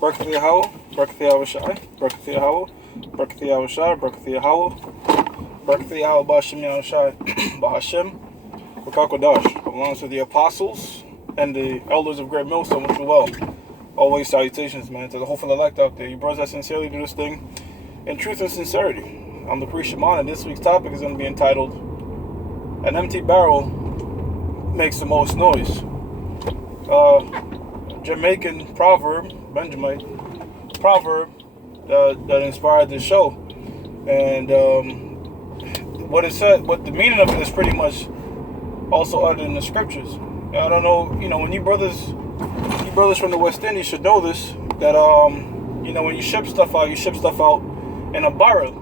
Barakatha Yahweh, Barakatha Yahweh, Barakatha Yahweh, Barakatha Yahweh, Barakatha Yahweh, Barakatha Yahweh, Ba'ashem Yahushai, Ba'ashem, B'kakodash, along with the apostles and the elders of Great Millstone, which are well. Always salutations, man, to the hopeful elect out there. You brothers that sincerely do this thing in truth and sincerity. I'm the priest Shimon, and this week's topic is going to be entitled, An Empty Barrel Makes the Most Noise. Jamaican proverb, Benjamite proverb that inspired this show. And what it said, what the meaning of it is pretty much also uttered in the scriptures. And I don't know, when you brothers from the West Indies should know this, that when you ship stuff out in a barrel,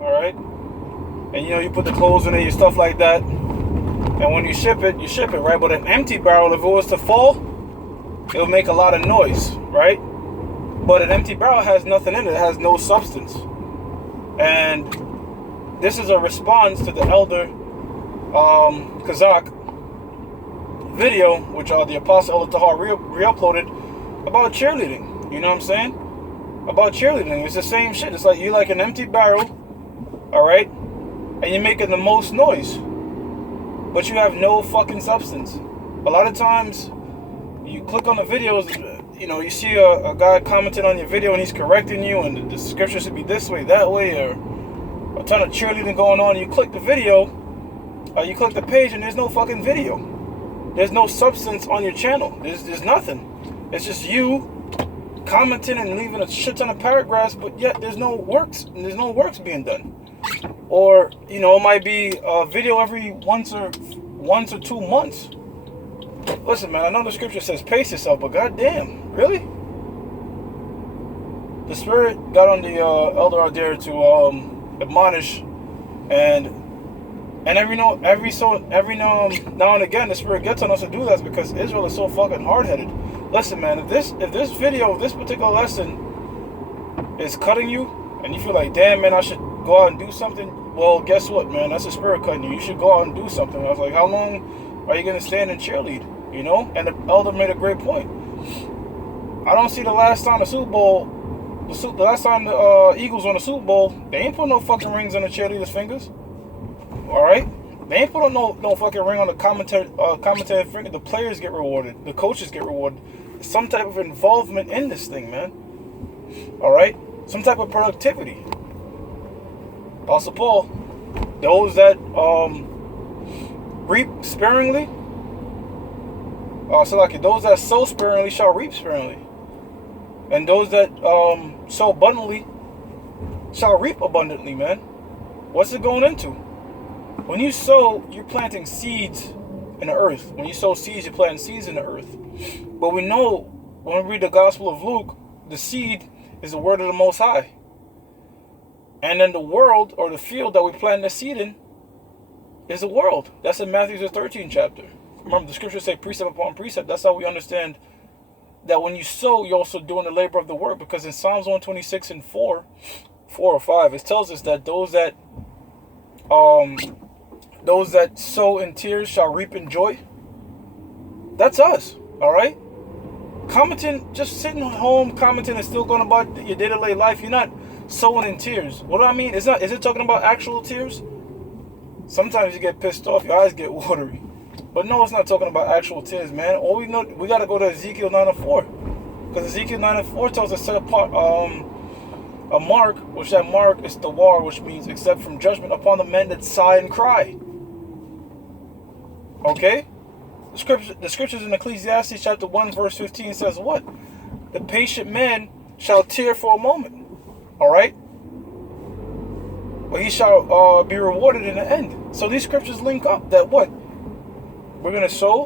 all right? And you put the clothes in it, your stuff like that. And when you ship it, right? But an empty barrel, if it was to fall, it'll make a lot of noise, right? But an empty barrel has nothing in it. It has no substance. And this is a response to the elder Kazakh video, which the Apostle Elder Tahar re-uploaded about cheerleading. You know what I'm saying? About cheerleading. It's the same shit. It's like you're like an empty barrel, all right? And you're making the most noise. But you have no fucking substance. A lot of times, you click on the videos, you see a guy commenting on your video and he's correcting you, and the scripture should be this way, that way, or a ton of cheerleading going on. You click the video, you click the page, and there's no fucking video. There's no substance on your channel. There's nothing. It's just you commenting and leaving a shit ton of paragraphs, but yet there's no works. There's no works being done. Or it might be a video every once or 2 months. Listen, man, I know the scripture says pace yourself, but goddamn, really? The Spirit got on the elder out there to admonish, and every now and again, the Spirit gets on us to do that because Israel is so fucking hard-headed. Listen, man, if this particular lesson is cutting you, and you feel like, damn, man, I should go out and do something, well, guess what, man? That's the Spirit cutting you. You should go out and do something. I was like, how long are you gonna stand and cheerlead? And the elder made a great point. I don't see the last time the last time the Eagles won the Super Bowl, they ain't put no fucking rings on the cheerleaders' fingers. All right, they ain't put no fucking ring on the commentator finger. The players get rewarded, the coaches get rewarded. Some type of involvement in this thing, man. All right, some type of productivity. Apostle Paul, those that reap sparingly. Those that sow sparingly shall reap sparingly, and those that sow abundantly shall reap abundantly, man. What's it going into? When you sow, you're planting seeds in the earth. When you sow seeds, you're planting seeds in the earth. But we know, when we read the Gospel of Luke, the seed is the word of the Most High. And then the world, or the field that we plant the seed in, is the world. That's in Matthew the 13th chapter. Remember, the scriptures say precept upon precept. That's how we understand that when you sow, you're also doing the labor of the work. Because in Psalms 126 and 4 or 5, it tells us that those that sow in tears shall reap in joy. That's us, all right? Commenting, just sitting home, commenting and still going about your day-to-day life. You're not sowing in tears. What do I mean? Is it talking about actual tears? Sometimes you get pissed off, your eyes get watery. But no, it's not talking about actual tears, man. All we know, we got to go to Ezekiel 9:4. Because Ezekiel 9:4 tells us set apart a mark, which that mark is the war, which means except from judgment upon the men that sigh and cry. Okay? The scriptures in Ecclesiastes chapter 1 verse 15 says what? The patient man shall tear for a moment. Alright? But he shall be rewarded in the end. So these scriptures link up that what? We're going to sow.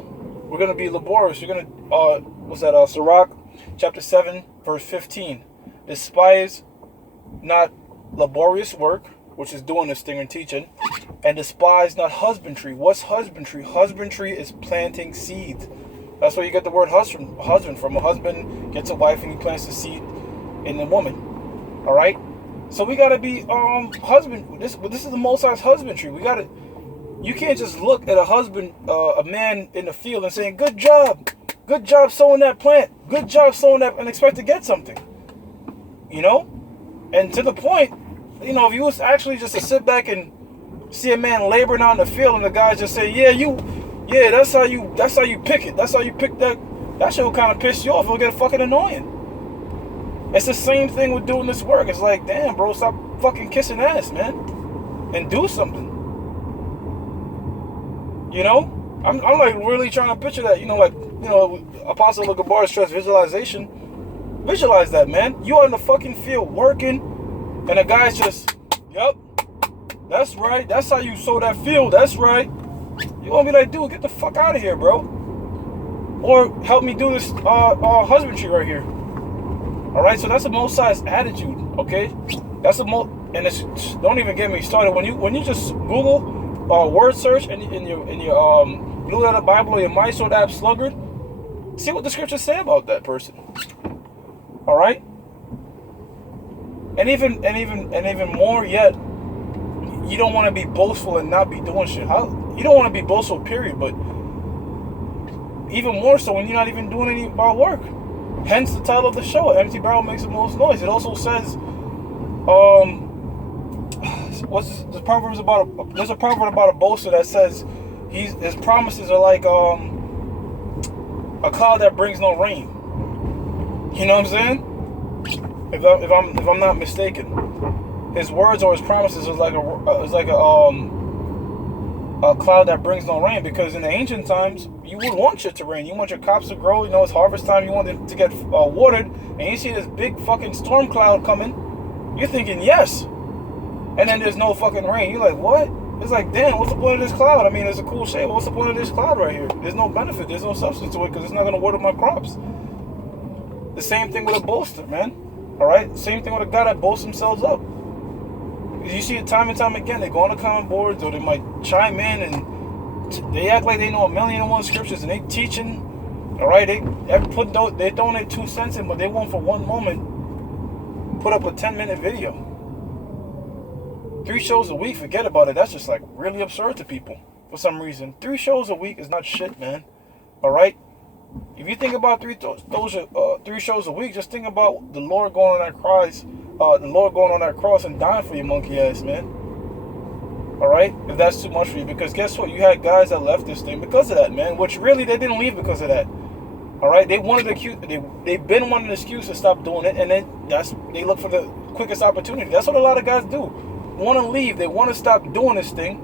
We're going to be laborious. We're going to, Sirach chapter 7 verse 15. Despise not laborious work, which is doing this thing and teaching, and despise not husbandry. What's husbandry? Husbandry is planting seeds. That's where you get the word husband from. A husband gets a wife and he plants the seed in the woman. All right. So we gotta be husband. This is the Most High's husbandry. You can't just look at a man in the field and saying, "Good job, Good job sowing that plant. Good job sowing that and expect to get something. You know? And to the point, you know, if you was actually just to sit back and see a man laboring out in the field and the guy just say, that's how you pick it. That's how you pick that. That shit will kind of piss you off. It'll get fucking annoying. It's the same thing with doing this work. It's like, damn, bro, stop fucking kissing ass, man. And do something. You know? I'm like really trying to picture that. You know, like, you know, Apostle Gabar stress visualization. Visualize that, man. You are in the fucking field working, and the guy's just, yup, that's right. That's how you sow that field. That's right. You gonna be like, dude, get the fuck out of here, bro. Or help me do this husbandry right here. All right, so that's a Mosai's attitude, okay? That's and it's, don't even get me started. When you just Google word search in your Blue Letter Bible or your My Sword app sluggard, see what the scriptures say about that person. All right, and even more yet, you don't want to be boastful and not be doing shit. You don't want to be boastful, period. But even more so when you're not even doing any work. Hence the title of the show: "Empty barrel makes the most noise." It also says, what's the proverbs about? There's a proverb about a boaster that says his promises are like a cloud that brings no rain. You know what I'm saying? If I'm not mistaken, his words or his promises is like a cloud that brings no rain. Because in the ancient times, you would want shit to rain. You want your crops to grow. You know, it's harvest time. You want them to get watered, and you see this big fucking storm cloud coming. You're thinking yes, and then there's no fucking rain. You're like, what? It's like, damn, what's the point of this cloud? I mean, it's a cool shape. What's the point of this cloud right here? There's no benefit. There's no substance to it because it's not gonna water my crops. The same thing with a boaster, man. All right? Same thing with a guy that boasts themselves up. You see it time and time again. They go on the comment boards or they might chime in and they act like they know 1,000,001 scriptures and they teaching. All right? They throwing their 2 cents in, but they won't for one moment put up a 10-minute video. 3 shows a week, forget about it. That's just like really absurd to people for some reason. 3 shows a week is not shit, man. All right? If you think about 3 shows a week, just think about the Lord going on that cross, and dying for your monkey ass, man. All right, if that's too much for you, because guess what? You had guys that left this thing because of that, man. Which really they didn't leave because of that. All right, they've been wanting an excuse to stop doing it, and then they look for the quickest opportunity. That's what a lot of guys do. Want to leave? They want to stop doing this thing.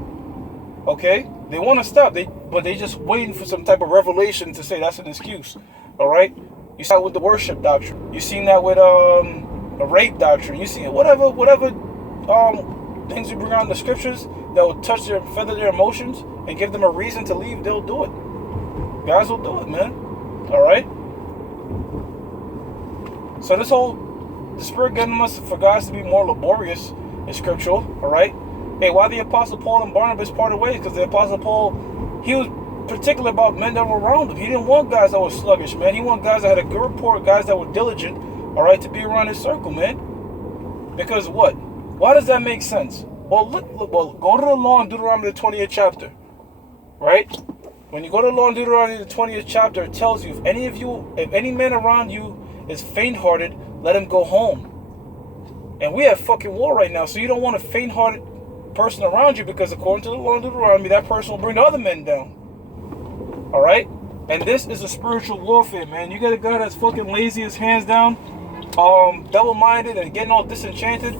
Okay, they want to stop. But they just waiting for some type of revelation to say that's an excuse. All right, you saw it with the worship doctrine. You seen that with the rape doctrine. You see whatever things you bring out in the scriptures that will touch feather their emotions and give them a reason to leave. They'll do it. Guys will do it, man. All right. So the spirit getting us for guys to be more laborious is scriptural. All right. Hey, why the Apostle Paul and Barnabas parted ways? Because the Apostle Paul, he was particular about men that were around him. He didn't want guys that were sluggish, man. He wanted guys that had a good rapport, guys that were diligent, all right, to be around his circle, man. Because what? Why does that make sense? Well, look, go to the law in Deuteronomy the 20th chapter, right? When you go to the law in Deuteronomy the 20th chapter, it tells you, if any man around you is faint-hearted, let him go home. And we have fucking war right now, so you don't want a faint-hearted person around you, because according to the law in Deuteronomy, that person will bring the other men down. All right? And this is a spiritual warfare, man. You got a guy that's fucking lazy as hands down, double-minded and getting all disenchanted.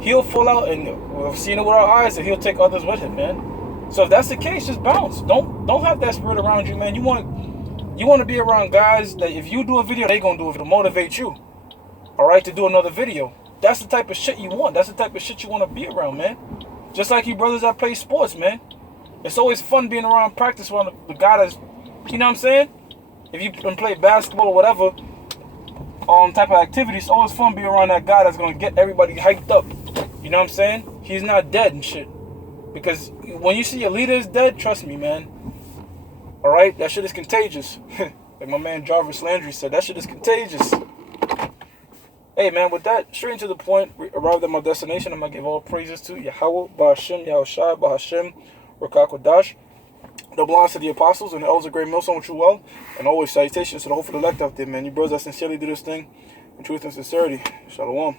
He'll fall out, and we've seen it with our eyes, and he'll take others with him, man. So if that's the case, just bounce. Don't have that spirit around you, man. You want to be around guys that if you do a video, they gonna do it to motivate you. All right, to do another video. That's the type of shit you want. That's the type of shit you want to be around, man. Just like you brothers that play sports, man. It's always fun being around practice around the guy that's, you know what I'm saying? If you can play basketball or whatever type of activity, it's always fun being around that guy that's going to get everybody hyped up. You know what I'm saying? He's not dead and shit. Because when you see your leader is dead, trust me, man. All right? That shit is contagious. Like my man Jarvis Landry said, that shit is contagious. Hey, man, with that, straight to the point, arrived at my destination. I'm going to give all praises to Yahweh, Ba'ashem, Yahushai, Ba'ashem, Rakakodash. Double honors to the apostles and the elders of great millstone with true well. And always salutations to the hopeful elect out there, man. You bros that sincerely do this thing in truth and sincerity. Shalom.